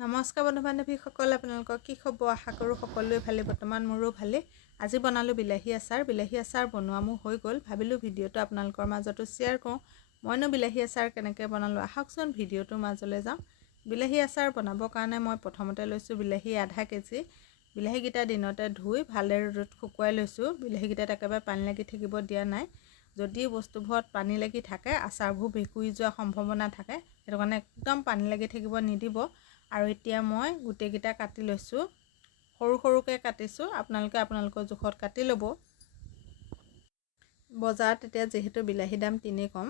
নমস্কাৰ বন্ধু বান্ধৱীসকল, আপোনালোকক কি খবৰ? আশা কৰোঁ সকলোৱে ভালে। বৰ্তমান মোৰো ভালে। আজি বনালোঁ বিলাহী আচাৰ। বিলাহী আচাৰ বনোৱা মোৰ হৈ গ'ল। ভাবিলোঁ ভিডিঅ'টো আপোনালোকৰ মাজতো শ্বেয়াৰ কৰোঁ। মইনো বিলাহী আচাৰ কেনেকৈ বনালোঁ, আহকচোন ভিডিঅ'টোৰ মাজলৈ যাওঁ। বিলাহী আচাৰ বনাবৰ কাৰণে মই প্ৰথমতে লৈছোঁ বিলাহী আধা কেজি। বিলাহীকেইটা দিনতে ধুই ভালদৰে ৰ'দত শুকুৱাই লৈছোঁ। বিলাহীকেইটাত একেবাৰে পানী লাগি থাকিব দিয়া নাই। যদি বস্তুবোৰত পানী লাগি থাকে আচাৰবোৰ ভেঁকুৰি যোৱাৰ সম্ভাৱনা থাকে, সেইটো কাৰণে একদম পানী লাগি থাকিব নিদিব। আৰু এতিয়া মই গোটেইকেইটা কাটি লৈছোঁ। সৰু সৰুকৈ কাটিছোঁ, আপোনালোকে আপোনালোকৰ জোখত কাটি ল'ব। বজাৰত এতিয়া যিহেতু বিলাহী দাম তিনি কম,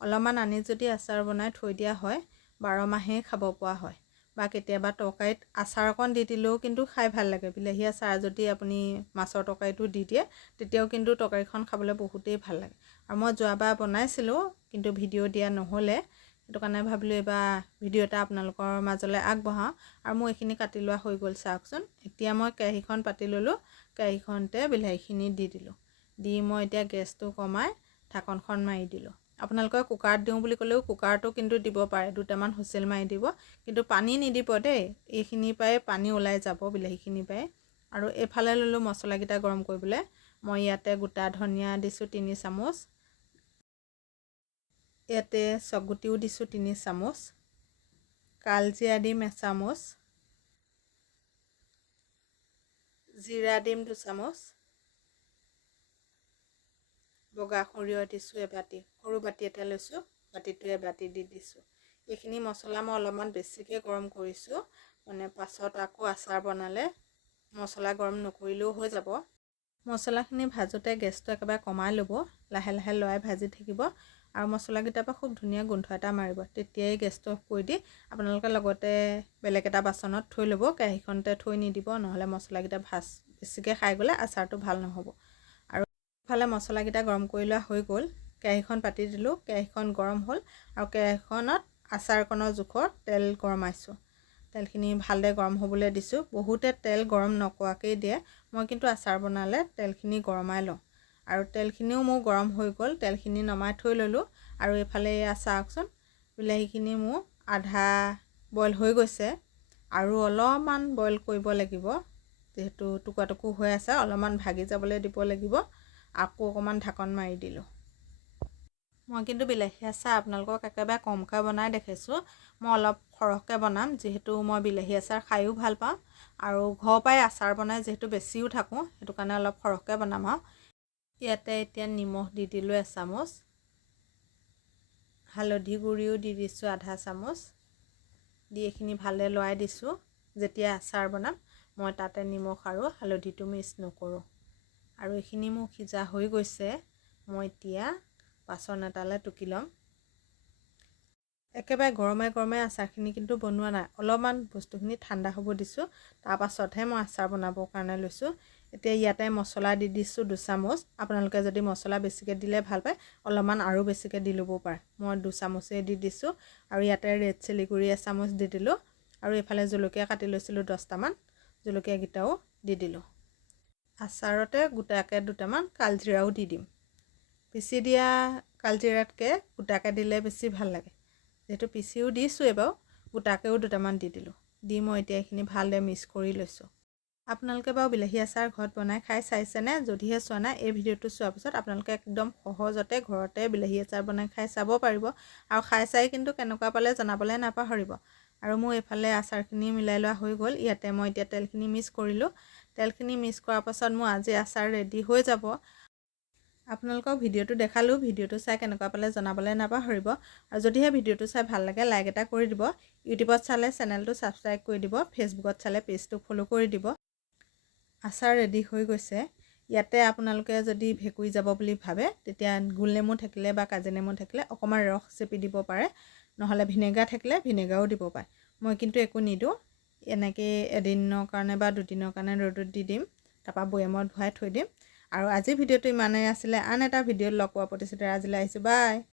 অলপমান আনি যদি আচাৰ বনাই থৈ দিয়া হয় 12 মাহেই খাব পৰা হয়। বা কেতিয়াবা তৰকাৰীত আচাৰ অকণ দি দিলেও কিন্তু খাই ভাল লাগে। বিলাহী আচাৰ যদি আপুনি মাছৰ তৰকাৰীটো দি দিয়ে তেতিয়াও কিন্তু তৰকাৰীখন খাবলৈ বহুতেই ভাল লাগে। আৰু মই যোৱাবাৰ বনাইছিলোঁ কিন্তু ভিডিঅ' দিয়া নহ'লে, সেইটো কাৰণে ভাবিলোঁ এইবাৰ ভিডিঅ' এটা আপোনালোকৰ মাজলৈ আগবঢ়াওঁ। আৰু মই এইখিনি কাটি লোৱা হৈ গ'ল, চাওকচোন। এতিয়া মই কেৰাহীখন পাতি ল'লোঁ। কেৰাহীখনতে বিলাহীখিনি দি দিলোঁ। দি মই এতিয়া গেছটো কমাই ঢাকনখন মাৰি দিলোঁ। আপোনালোকে কুকাৰত দিওঁ বুলি ক'লেও কুকাৰটো কিন্তু দিব পাৰে, দুটামান হুইচেল মাৰি দিব। কিন্তু পানী নিদিব দেই, এইখিনিৰ পৰাই পানী ওলাই যাব বিলাহীখিনিৰ পৰাই। আৰু এইফালে ল'লোঁ মছলাকেইটা গৰম কৰিবলৈ। মই ইয়াতে গোটা ধনিয়া দিছোঁ 3 চামুচ। ইয়াতে চকগুটিও দিছোঁ 3 চামুচ। কালজিৰা দিম 1 চামুচ। জিৰা দিম 2 চামুচ। বগা সৰিয়হ দিছোঁ এবাটি, সৰু বাটি এটা লৈছোঁ, বাটিটোৱে এবাটি দি দিছোঁ। এইখিনি মছলা মই অলপমান বেছিকৈ গৰম কৰিছোঁ, মানে পাছত আকৌ আচাৰ বনালে মছলা গৰম নকৰিলেও হৈ যাব। মছলাখিনি ভাজোঁতে গেছটো একেবাৰে কমাই ল'ব, লাহে লাহে লৰাই ভাজি থাকিব। আৰু মছলাকেইটাৰ পৰা খুব ধুনীয়া গোন্ধ এটা মাৰিব। তেতিয়াই গেছটো অফ কৰি দি আপোনালোকে লগতে বেলেগ এটা বাচনত থৈ ল'ব। কেৰাহীখনতে থৈ নিদিব, নহ'লে মছলাকেইটা বেছিকৈ খাই গ'লে আচাৰটো ভাল নহ'ব। আৰু ইফালে মছলাকেইটা গৰম কৰি লোৱা হৈ গ'ল। কেৰাহীখন পাতি দিলোঁ, কেৰাহীখন গৰম হ'ল। আৰু কেৰাহীখনত আচাৰকণৰ জোখৰ তেল গৰমাইছোঁ। তেলখিনি ভালদৰে গৰম হ'বলৈ দিছোঁ। বহুতে তেল গৰম নকৰাকেই দিয়ে, মই কিন্তু আচাৰ বনালে তেলখিনি গৰমাই লওঁ। আৰু তেলখিনিও মোৰ গৰম হৈ গ'ল, তেলখিনি নমাই থৈ ল'লোঁ। আৰু এইফালে এয়া চাওকচোন, বিলাহীখিনি মোৰ আধা বইল হৈ গৈছে। আৰু অলপমান বইল কৰিব লাগিব, যিহেতু টুকুৰা টুকুৰ হৈ আছে, অলপমান ভাগি যাবলৈ দিব লাগিব। আকৌ অকণমান ঢাকন মাৰি দিলোঁ। মই কিন্তু বিলাহী আচাৰ আপোনালোকক একেবাৰে কমকৈ বনাই দেখাইছোঁ। মই অলপ সৰহকৈ বনাম, যিহেতু মই বিলাহী আচাৰ খায়ো ভাল পাওঁ। আৰু ঘৰৰ পৰাই আচাৰ বনাই যিহেতু বেছিও থাকোঁ, সেইটো কাৰণে অলপ সৰহকৈ বনাম। আৰু ইয়াতে এতিয়া নিমখ দি দিলোঁ 1 চামুচ। হালধি গুড়িও দি দিছোঁ আধা চামুচ। দি এইখিনি ভালদৰে লৰাই দিছোঁ। যেতিয়া আচাৰ বনাম মই তাতে নিমখ আৰু হালধিটো মিক্স নকৰোঁ। আৰু এইখিনি মোৰ সিজা হৈ গৈছে। মই এতিয়া বাচন এটালৈ টুকি ল'ম। একেবাৰে গৰমে গৰমে আচাৰখিনি কিন্তু বনোৱা নাই, অলপমান বস্তুখিনি ঠাণ্ডা হ'ব দিছোঁ। তাৰপাছতহে মই আচাৰ বনাবৰ কাৰণে লৈছোঁ। এতিয়া ইয়াতে মছলা দি দিছোঁ 2 চামুচ। আপোনালোকে যদি মছলা বেছিকৈ দিলে ভাল পায়, অলপমান আৰু বেছিকৈ দি ল'ব পাৰে। মই 2 চামুচেই দি দিছোঁ। আৰু ইয়াতে ৰেড চিলি গুড়ি 1 চামুচ দি দিলোঁ। আৰু এইফালে জলকীয়া কাটি লৈছিলোঁ 10টামান, জলকীয়াকেইটাও দি দিলোঁ। আচাৰতে গোটাকৈ 2টামান কালজিৰাও দি দিম। পিচি দিয়া কালজিৰাতকৈ গোটাকৈ দিলে বেছি ভাল লাগে। যিহেতু পিচিও দিছোঁৱেই বাৰু, গোটাকৈও 2টামান দি দিলোঁ। দি মই এতিয়া এইখিনি ভালদৰে মিক্স কৰি লৈছোঁ। আপোনালোকে বাৰু বিলাহী আচাৰ ঘৰত বনাই খাই চাইছেনে? যদিহে চোৱা নাই, এই ভিডিঅ'টো চোৱাৰ পিছত আপোনালোকে একদম সহজতে ঘৰতে বিলাহী আচাৰ বনাই খাই চাব পাৰিব। আৰু খাই চাই কিন্তু কেনেকুৱা পালে জনাবলৈ নাপাহৰিব। আৰু মোৰ এইফালে আচাৰখিনি মিলাই লোৱা হৈ গ'ল। ইয়াতে মই এতিয়া তেলখিনি মিক্স কৰিলোঁ। তেলখিনি মিক্স কৰাৰ পাছত মোৰ আজি আচাৰ ৰেডি হৈ যাব। আপোনালোকক ভিডিঅ'টো দেখালোঁ, ভিডিঅ'টো চাই কেনেকুৱা পালে জনাবলৈ নাপাহৰিব। আৰু যদিহে ভিডিঅ'টো চাই ভাল লাগে লাইক এটা কৰি দিব। ইউটিউবত চালে চেনেলটো ছাবস্ক্ৰাইব কৰি দিব। ফেচবুকত চালে পেজটো ফ'ল' কৰি দিব। আচাৰ ৰেডি হৈ গৈছে। ইয়াতে আপোনালোকে যদি ভেঁকুৰি যাব বুলি ভাবে, তেতিয়া গোল নেমু থাকিলে বা কাজি নেমু থাকিলে অকণমান ৰস চেপি দিব পাৰে। নহ'লে ভিনেগাৰ থাকিলে ভিনেগাৰো দিব পাৰে। মই কিন্তু একো নিদিওঁ, এনেকৈ এদিনৰ কাৰণে বা 2 দিনৰ কাৰণে ৰ'দত দি দিম, তাৰপৰা বৈয়ামত ভৰাই থৈ দিম। আৰু আজিৰ ভিডিঅ'টো ইমানেই আছিলে। আন এটা ভিডিঅ'ত লগ পোৱাৰ প্ৰতিশ্ৰুতিৰে আজিলৈ আহিছোঁ। বাই।